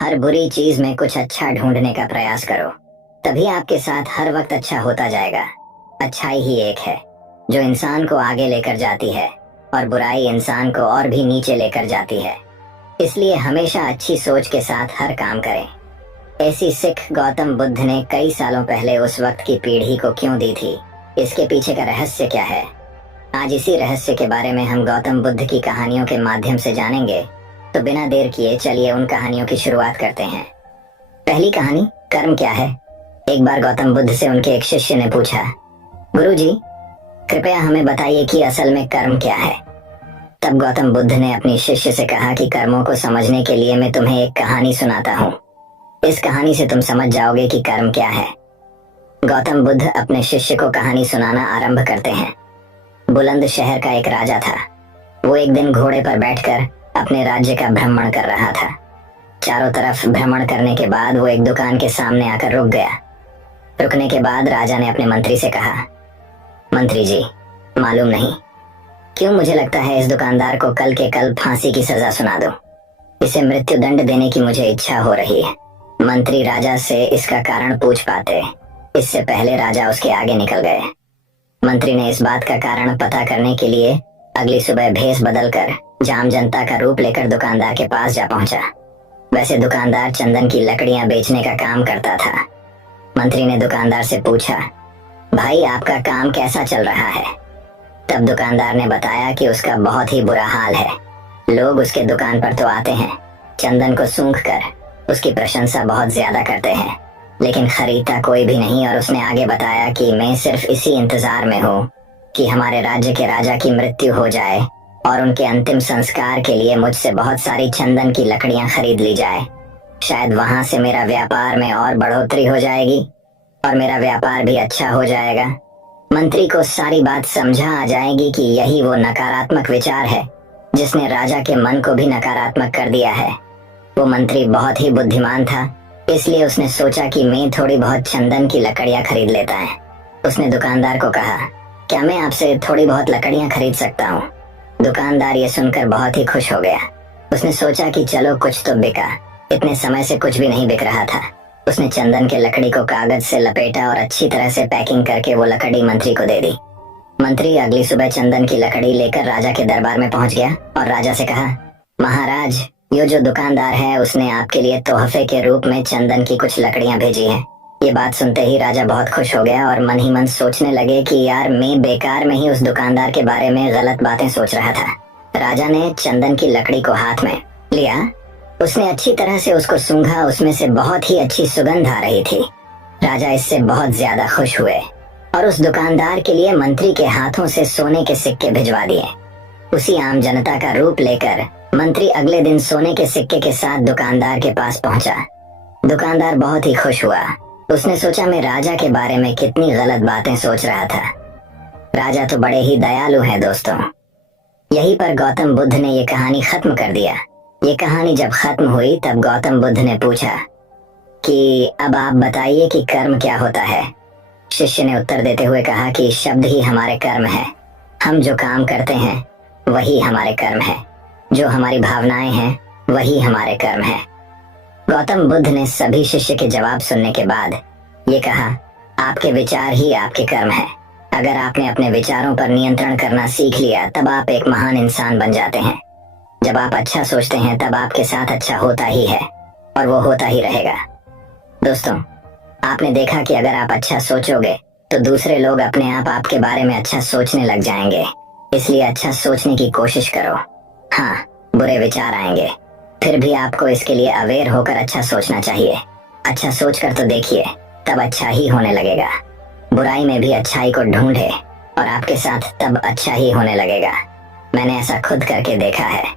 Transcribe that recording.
हर बुरी चीज में कुछ अच्छा ढूंढने का प्रयास करो, तभी आपके साथ हर वक्त अच्छा होता जाएगा। अच्छाई ही एक है जो इंसान को आगे लेकर जाती है और बुराई इंसान को और भी नीचे लेकर जाती है। इसलिए हमेशा अच्छी सोच के साथ हर काम करें। ऐसी सीख गौतम बुद्ध ने कई सालों पहले उस वक्त की पीढ़ी को क्यों दी थी? इसके पीछे का रहस्य क्या है? आज इसी रहस्य के बारे में हम गौतम बुद्ध की कहानियों के माध्यम से जानेंगे। तो बिना देर किए चलिए उन कहानियों की शुरुआत करते हैं। पहली कहानी, कर्म क्या है। एक बार गौतम बुद्ध से उनके एक शिष्य ने पूछा, गुरुजी, कृपया हमें बताइए कि असल में कर्म क्या है। तब गौतम बुद्ध ने अपनी शिष्य से कहा कि कर्मों को समझने के लिए मैं तुम्हें एक कहानी सुनाता हूँ। इस कहानी से तुम समझ जाओगे कि कर्म क्या है। गौतम बुद्ध अपने शिष्य को कहानी सुनाना आरंभ करते हैं। बुलंद शहर का एक राजा था। वो एक दिन घोड़े पर बैठकर अपने राज्य का भ्रमण कर रहा था। चारों तरफ भ्रमण करने के बाद वो एक दुकान के सामने आकर रुक गया। रुकने के बाद राजा ने अपने मंत्री से कहा, मंत्री जी, मालूम नहीं क्यों मुझे लगता है इस दुकानदार को कल के कल फांसी की सजा सुना दो। इसे मृत्यु दंड देने की मुझे इच्छा हो रही है। मंत्री राजा से इसका कारण पूछ पाते, इससे पहले राजा उसके आगे निकल गए। मंत्री ने इस बात का कारण पता करने के लिए अगली सुबह भेष बदलकर जाम जनता का रूप लेकर दुकानदार के पास जा पहुंचा। वैसे दुकानदार चंदन की लकड़ियां बेचने का काम करता था। मंत्री ने दुकानदार से पूछा, भाई आपका काम कैसा चल रहा है? तब दुकानदार ने बताया कि उसका बहुत ही बुरा हाल है। लोग उसके दुकान पर तो आते हैं, चंदन को सूंघ कर उसकी प्रशंसा बहुत ज्यादा करते हैं, लेकिन खरीदता कोई भी नहीं। और उसने आगे बताया कि मैं सिर्फ इसी इंतजार में हूँ कि हमारे राज्य के राजा की मृत्यु हो जाए और उनके अंतिम संस्कार के लिए मुझसे बहुत सारी चंदन की लकड़ियां खरीद ली जाए। शायद वहां से मेरा व्यापार में और बढ़ोतरी हो जाएगी और मेरा व्यापार भी अच्छा हो जाएगा। मंत्री को सारी बात समझा आ जाएगी कि यही वो नकारात्मक विचार है जिसने राजा के मन को भी नकारात्मक कर दिया है। वो मंत्री बहुत ही बुद्धिमान था, इसलिए उसने सोचा कि मैं थोड़ी बहुत चंदन की लकड़ियां खरीद लेता है। उसने दुकानदार को कहा, क्या मैं आपसे थोड़ी बहुत लकड़ियां खरीद सकता हूँ? दुकानदार ये सुनकर बहुत ही खुश हो गया। उसने सोचा कि चलो कुछ तो बिका। इतने समय से कुछ भी नहीं बिक रहा था। उसने चंदन के लकड़ी को कागज से लपेटा और अच्छी तरह से पैकिंग करके वो लकड़ी मंत्री को दे दी। मंत्री अगली सुबह चंदन की लकड़ी लेकर राजा के दरबार में पहुंच गया और राजा से कहा, महाराज, ये जो दुकानदार है उसने आपके लिए तोहफे के रूप में चंदन की कुछ लकड़ियां भेजी हैं। ये बात सुनते ही राजा बहुत खुश हो गया और मन ही मन सोचने लगे कि यार, मैं बेकार में ही उस दुकानदार के बारे में गलत बातें सोच रहा था। राजा ने चंदन की लकड़ी को हाथ में लिया। उसने अच्छी तरह से उसको सूंघा। उसमें से बहुत ही अच्छी सुगंध आ रही थी। राजा इससे बहुत ज्यादा खुश हुए और उस दुकानदार के लिए मंत्री के हाथों से सोने के सिक्के भिजवा दिए। उसी आम जनता का रूप लेकर मंत्री अगले दिन सोने के सिक्के के साथ दुकानदार के पास पहुंचा। दुकानदार बहुत ही खुश हुआ। उसने सोचा, मैं राजा के बारे में कितनी गलत बातें सोच रहा था। राजा तो बड़े ही दयालु हैं दोस्तों। यहीं पर गौतम बुद्ध ने ये कहानी खत्म कर दिया। ये कहानी जब खत्म हुई तब गौतम बुद्ध ने पूछा कि अब आप बताइए कि कर्म क्या होता है। शिष्य ने उत्तर देते हुए कहा कि शब्द ही हमारे कर्म है। हम जो काम करते हैं वही हमारे कर्म है। जो हमारी भावनाएं हैं वही हमारे कर्म है। गौतम बुद्ध ने सभी शिष्य के जवाब सुनने के बाद ये कहा, आपके विचार ही आपके कर्म है। अगर आपने अपने विचारों पर नियंत्रण करना सीख लिया तब आप एक महान इंसान बन जाते हैं। जब आप अच्छा सोचते हैं तब आपके साथ अच्छा होता ही है और वो होता ही रहेगा। दोस्तों, आपने देखा कि अगर आप अच्छा सोचोगे तो दूसरे लोग अपने आप आपके बारे में अच्छा सोचने लग जाएंगे। इसलिए अच्छा सोचने की कोशिश करो। हाँ, बुरे विचार आएंगे, फिर भी आपको इसके लिए अवेयर होकर अच्छा सोचना चाहिए। अच्छा सोचकर तो देखिए, तब अच्छा ही होने लगेगा। बुराई में भी अच्छाई को ढूंढे और आपके साथ तब अच्छा ही होने लगेगा। मैंने ऐसा खुद करके देखा है।